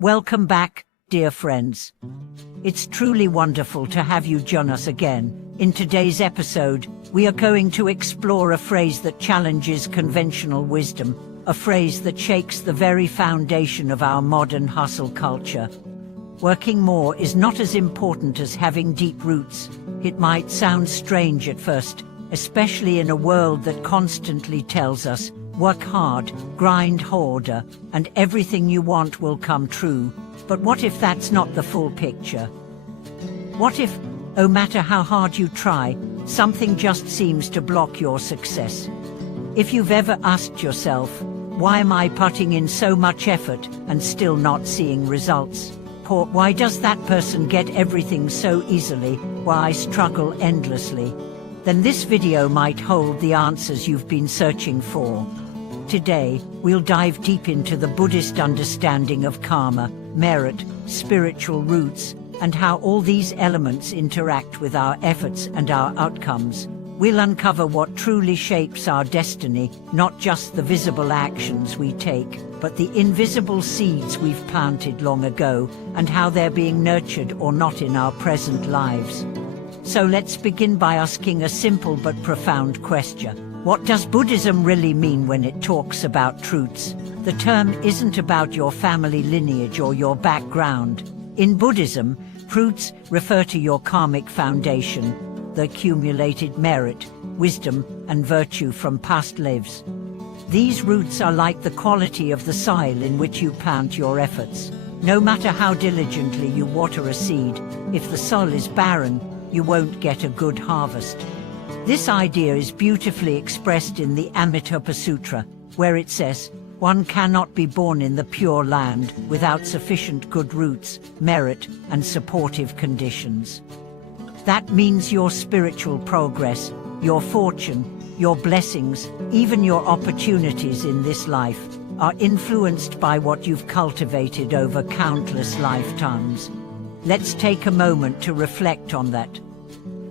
Welcome back, dear friends. It's truly wonderful to have you join us again. In today's episode, we are going to explore a phrase that challenges conventional wisdom, a phrase that shakes the very foundation of our modern hustle culture. Working more is not as important as having deep roots. It might sound strange at first, especially in a world that constantly tells us, work hard, grind harder, and everything you want will come true. But what if that's not the full picture? What if, no matter how hard you try, something just seems to block your success? If you've ever asked yourself, why am I putting in so much effort and still not seeing results? Or why does that person get everything so easily while I struggle endlessly? Then this video might hold the answers you've been searching for. Today, we'll dive deep into the Buddhist understanding of karma, merit, spiritual roots, and how all these elements interact with our efforts and our outcomes. We'll uncover what truly shapes our destiny, not just the visible actions we take, but the invisible seeds we've planted long ago, and how they're being nurtured or not in our present lives. So let's begin by asking a simple but profound question. What does Buddhism really mean when it talks about truths? The term isn't about your family lineage or your background. In Buddhism, truths refer to your karmic foundation, the accumulated merit, wisdom, and virtue from past lives. These roots are like the quality of the soil in which you plant your efforts. No matter how diligently you water a seed, if the soil is barren, you won't get a good harvest. This idea is beautifully expressed in the Amitabha Sutra, where it says, one cannot be born in the pure land without sufficient good roots, merit, and supportive conditions. That means your spiritual progress, your fortune, your blessings, even your opportunities in this life, are influenced by what you've cultivated over countless lifetimes. Let's take a moment to reflect on that.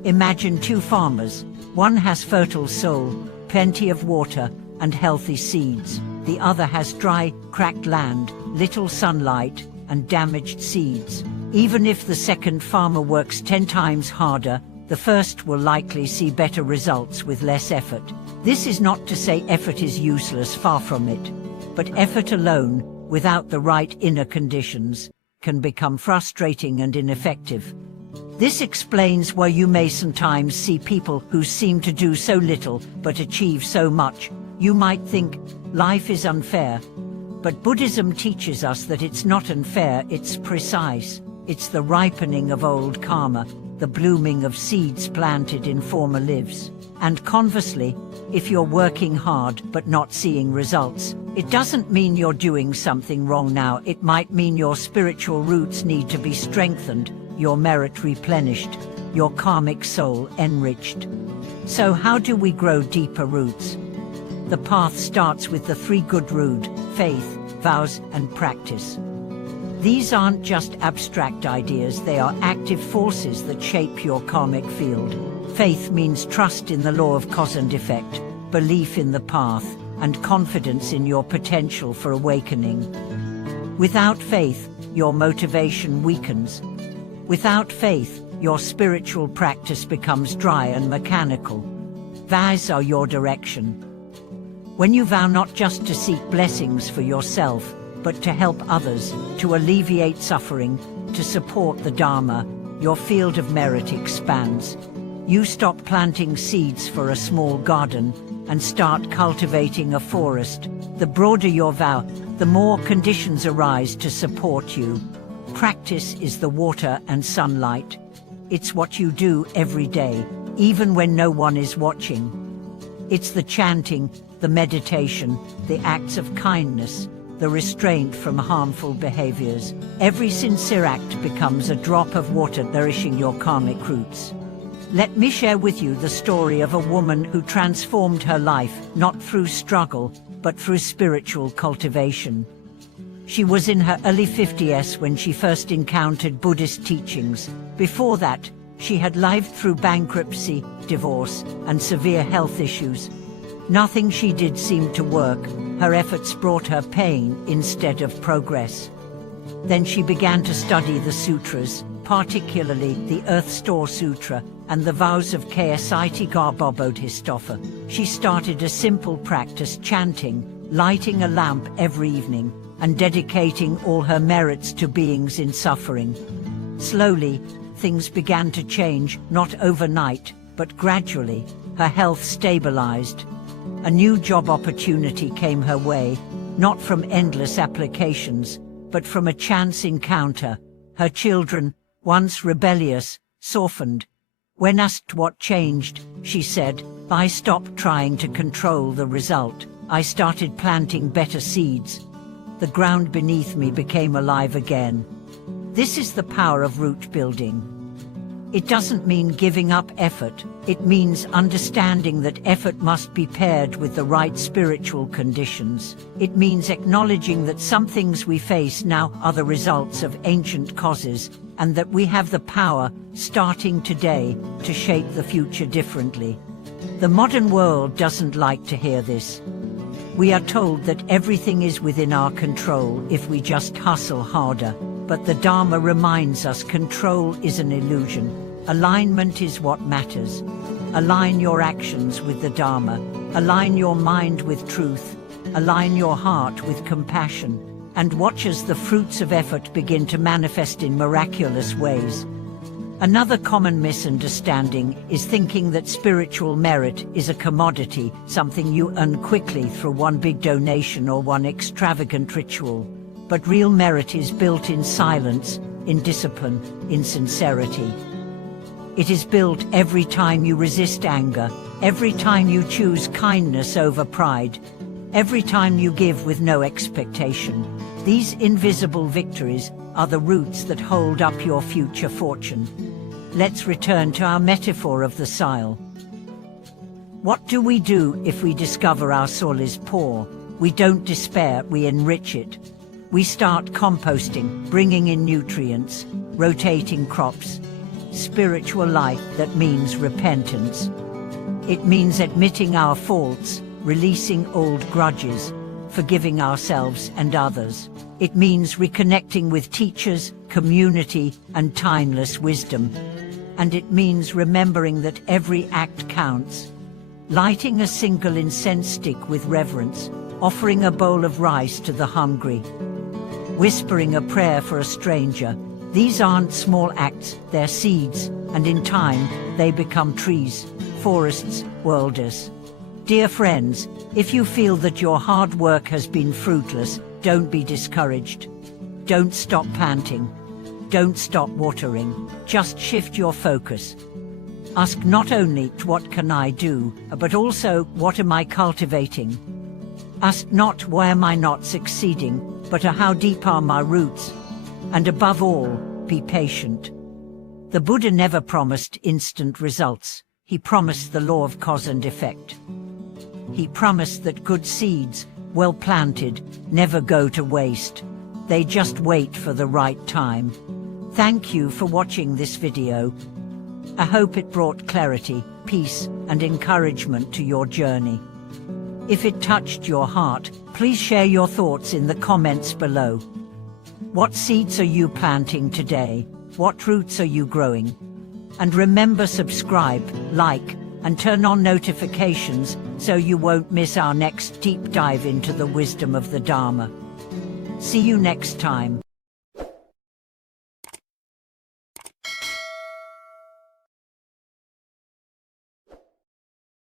Imagine two farmers. One has fertile soil, plenty of water, and healthy seeds. The other has dry, cracked land, little sunlight, and damaged seeds. Even if the second farmer works 10 times harder, the first will likely see better results with less effort. This is not to say effort is useless, far from it. But effort alone, without the right inner conditions, can become frustrating and ineffective. This explains why you may sometimes see people who seem to do so little but achieve so much. You might think, life is unfair. But Buddhism teaches us that it's not unfair, it's precise. It's the ripening of old karma, the blooming of seeds planted in former lives. And conversely, if you're working hard but not seeing results, it doesn't mean you're doing something wrong now. It might mean your spiritual roots need to be strengthened, your merit replenished, your karmic soul enriched. So how do we grow deeper roots? The path starts with the three good roots: faith, vows, and practice. These aren't just abstract ideas, they are active forces that shape your karmic field. Faith means trust in the law of cause and effect, belief in the path, and confidence in your potential for awakening. Without faith, your motivation weakens. Without faith, your spiritual practice becomes dry and mechanical. Vows are your direction. When you vow not just to seek blessings for yourself, but to help others, to alleviate suffering, to support the Dharma, your field of merit expands. You stop planting seeds for a small garden and start cultivating a forest. The broader your vow, the more conditions arise to support you. Practice is the water and sunlight. It's what you do every day, even when no one is watching. It's the chanting, the meditation, the acts of kindness, the restraint from harmful behaviors. Every sincere act becomes a drop of water nourishing your karmic roots. Let me share with you the story of a woman who transformed her life, not through struggle, but through spiritual cultivation. She was in her early 50s when she first encountered Buddhist teachings. Before that, she had lived through bankruptcy, divorce, and severe health issues. Nothing she did seemed to work. Her efforts brought her pain instead of progress. Then she began to study the sutras, particularly the Earth Store Sutra and the vows of Bodhisattva. She started a simple practice, chanting, lighting a lamp every evening, and dedicating all her merits to beings in suffering. Slowly, things began to change, not overnight, but gradually. Her health stabilized. A new job opportunity came her way, not from endless applications, but from a chance encounter. Her children, once rebellious, softened. When asked what changed, she said, "I stopped trying to control the result. I started planting better seeds. The ground beneath me became alive again." This is the power of root building. It doesn't mean giving up effort. It means understanding that effort must be paired with the right spiritual conditions. It means acknowledging that some things we face now are the results of ancient causes, and that we have the power, starting today, to shape the future differently. The modern world doesn't like to hear this. We are told that everything is within our control if we just hustle harder. But the Dharma reminds us control is an illusion. Alignment is what matters. Align your actions with the Dharma. Align your mind with truth. Align your heart with compassion. And watch as the fruits of effort begin to manifest in miraculous ways. Another common misunderstanding is thinking that spiritual merit is a commodity, something you earn quickly through one big donation or one extravagant ritual. But real merit is built in silence, in discipline, in sincerity. It is built every time you resist anger, every time you choose kindness over pride, every time you give with no expectation. These invisible victories are the roots that hold up your future fortune. Let's return to our metaphor of the soil. What do we do if we discover our soil is poor? We don't despair, we enrich it. We start composting, bringing in nutrients, rotating crops. Spiritual life, that means repentance. It means admitting our faults, releasing old grudges, forgiving ourselves and others. It means reconnecting with teachers, community, and timeless wisdom. And it means remembering that every act counts. Lighting a single incense stick with reverence, offering a bowl of rice to the hungry, whispering a prayer for a stranger. These aren't small acts, they're seeds, and in time, they become trees, forests, worlds. Dear friends, if you feel that your hard work has been fruitless, don't be discouraged. Don't stop planting. Don't stop watering. Just shift your focus. Ask not only, what can I do, but also, what am I cultivating? Ask not, why am I not succeeding, but how deep are my roots? And above all, be patient. The Buddha never promised instant results. He promised the law of cause and effect. He promised that good seeds, well planted, never go to waste. They just wait for the right time. Thank you for watching this video. I hope it brought clarity, peace, and encouragement to your journey. If it touched your heart, please share your thoughts in the comments below. What seeds are you planting today? What roots are you growing? And remember, subscribe, like, and turn on notifications so you won't miss our next deep dive into the wisdom of the Dharma. See you next time.